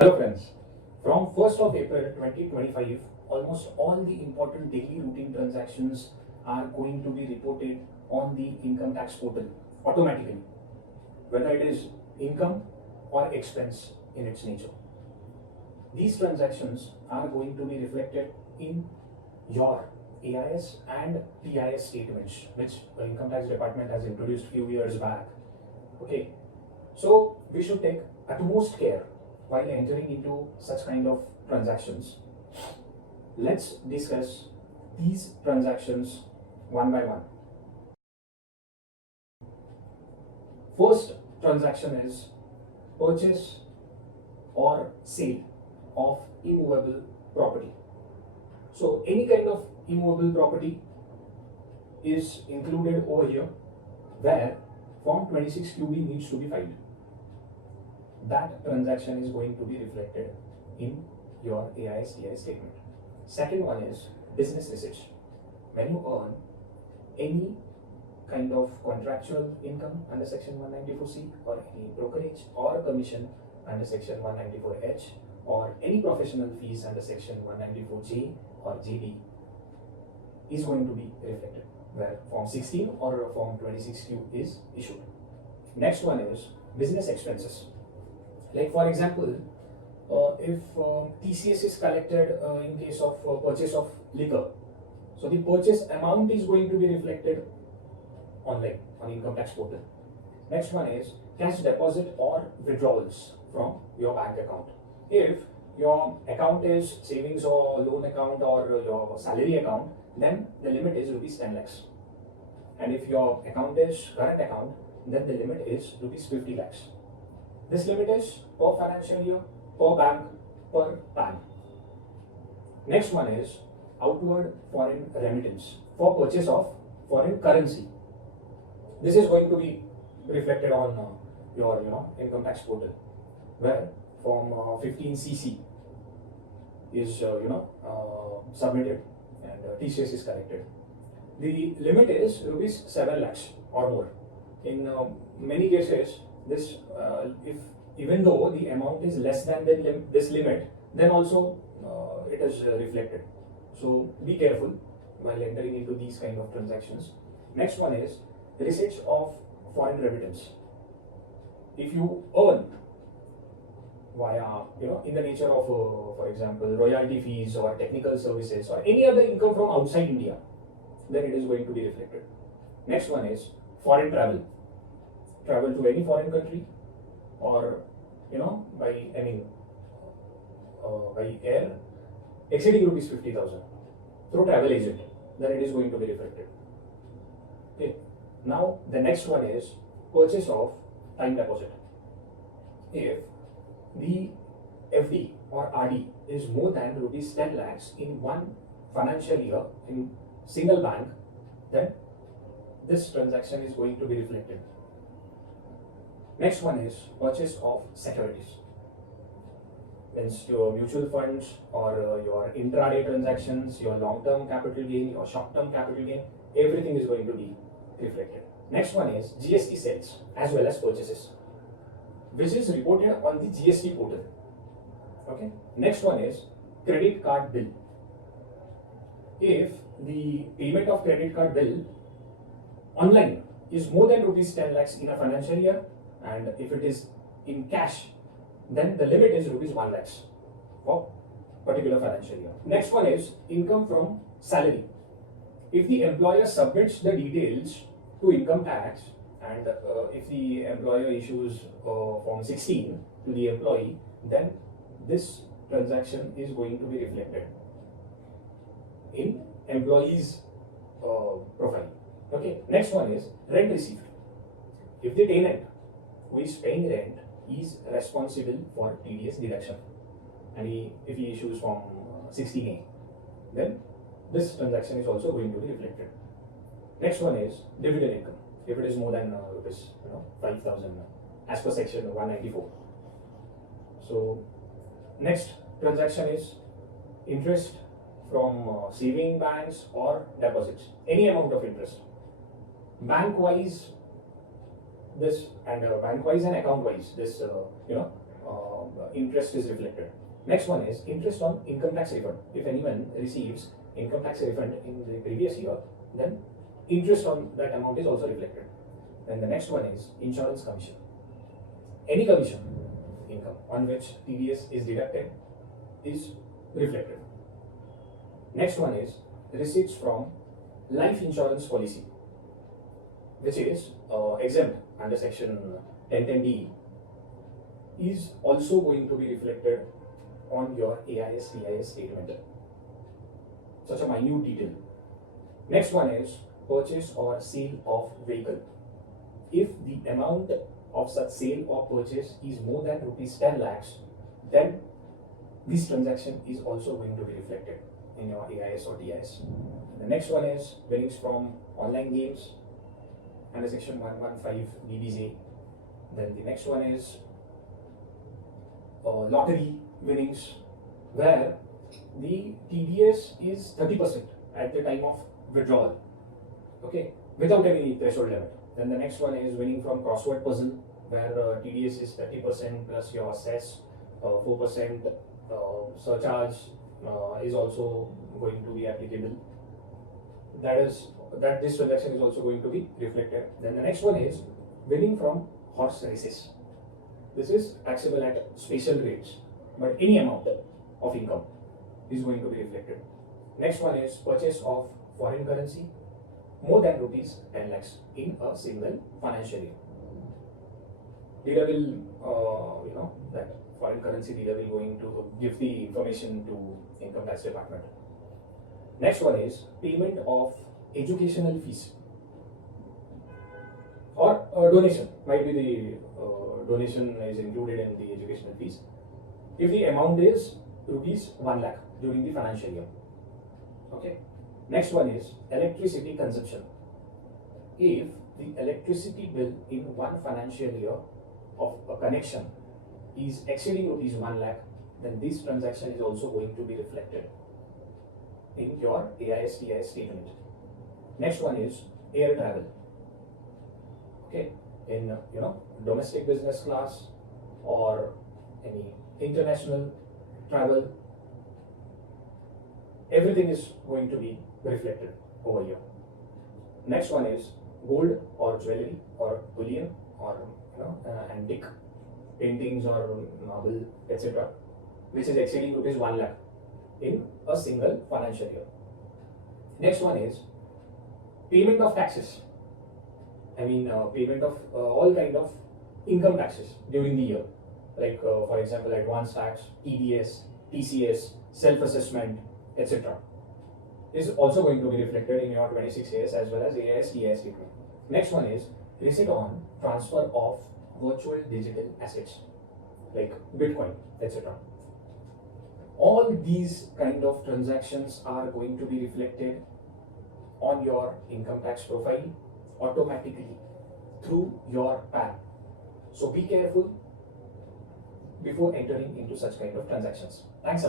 Hello friends, from 1st of April 2025, almost all the important daily routine transactions are going to be reported on the income tax portal automatically, whether it is income or expense in its nature. These transactions are going to be reflected in your AIS and TIS statements, which the income tax department has introduced few years back. Okay, so we should take utmost care while entering into such kind of transactions. Let's discuss these transactions one by one. First transaction is purchase or sale of immovable property. So any kind of immovable property is included over here where Form 26QB needs to be filed. That transaction is going to be reflected in your AIS-TIS statement. Second one is business receipts. When you earn any kind of contractual income under Section 194C or any brokerage or commission under Section 194H or any professional fees under Section 194J or JD is going to be reflected where Form 16 or Form 26Q is issued. Next one is business expenses. Like for example, if TCS is collected in case of purchase of liquor, so the purchase amount is going to be reflected online on income tax portal. Next one is cash deposit or withdrawals from your bank account. If your account is savings or loan account or your salary account, then the limit is rupees 10 lakhs. And if your account is current account, then the limit is rupees 50 lakhs. This limit is per financial year, per bank, per PAN. Next one is outward foreign remittance for purchase of foreign currency. This is going to be reflected on your income tax portal, where Form 15CC is submitted and TCS is corrected. The limit is rupees 7 lakhs or more. In many cases, this if even though the amount is less than this limit, then also it is reflected. So be careful while entering into these kind of transactions. Next one is receipts of foreign remittance. If you earn via in the nature of for example royalty fees or technical services or any other income from outside India, then it is going to be reflected. Next one is foreign travel to any foreign country or by by air exceeding rupees 50,000 through travel agent, then it is going to be reflected. Okay. Now the next one is purchase of time deposit. If the FD or RD is more than rupees 10 lakhs in one financial year in single bank, then this transaction is going to be reflected. Next one is purchase of securities. Means your mutual funds or your intraday transactions, your long-term capital gain, your short-term capital gain, everything is going to be reflected. Next one is GST sales as well as purchases, which is reported on the GST portal. Okay. Next one is credit card bill. If the payment of credit card bill online is more than rupees 10 lakhs in a financial year, and if it is in cash, then the limit is rupees 1 lakhs for particular financial year. Next one is income from salary. If the employer submits the details to income tax and if the employer issues Form 16 to the employee, then this transaction is going to be reflected in employee's profile. Okay. Next one is rent received. If the tenant who is paying rent is responsible for TDS deduction, and if he issues Form 16A, then this transaction is also going to be reflected. Next one is dividend income. If it is more than rupees 5,000 as per Section 194. So next transaction is interest from saving banks or deposits, any amount of interest. Bank wise this and bank wise and account wise this interest is reflected. Next one is interest on income tax refund. If anyone receives income tax refund in the previous year, then interest on that amount is also reflected. Then the next one is insurance commission. Any commission income on which TDS is deducted is reflected. Next one is receipts from life insurance policy, which is exempt under section 1010D, is also going to be reflected on your AIS TIS statement. Such a minute detail. Next one is purchase or sale of vehicle. If the amount of such sale or purchase is more than ₹10 lakhs, then this transaction is also going to be reflected in your AIS or TIS. The next one is winnings from online games under section 115 BBJ. Then the next one is lottery winnings, where the TDS is 30% at the time of withdrawal, okay, without any threshold limit. Then the next one is winning from crossword puzzle, where TDS is 30% plus your cess, 4% surcharge is also going to be applicable. That this transaction is also going to be reflected. Then the next one is winning from horse races. This is taxable at special rates, but any amount of income is going to be reflected. Next one is purchase of foreign currency more than ₹10 lakhs in a single financial year. Dealer will, that foreign currency dealer will going to give the information to income tax department. Next one is payment of educational fees or donation. Might be the donation is included in the educational fees. If the amount is ₹1 lakh during the financial year. Okay. Next one is electricity consumption. If the electricity bill in one financial year of a connection is exceeding ₹1 lakh, then this transaction is also going to be reflected in your AIS TIS statement. Next one is air travel. Okay, in domestic business class or any international travel, everything is going to be reflected over here. Next one is gold or jewelry or bullion or antique paintings or marble, etc., which is exceeding ₹1 lakh in a single financial year. Next one is payment of taxes. Payment of all kind of income taxes during the year, like for example, advance tax, TDS, TCS, self-assessment, etc., is also going to be reflected in your 26 AS as well as AIS TIS statement. Next one is receipt on transfer of virtual digital assets like Bitcoin, etc. All these kind of transactions are going to be reflected on your income tax profile automatically through your PAN. So be careful before entering into such kind of transactions. Thanks a lot.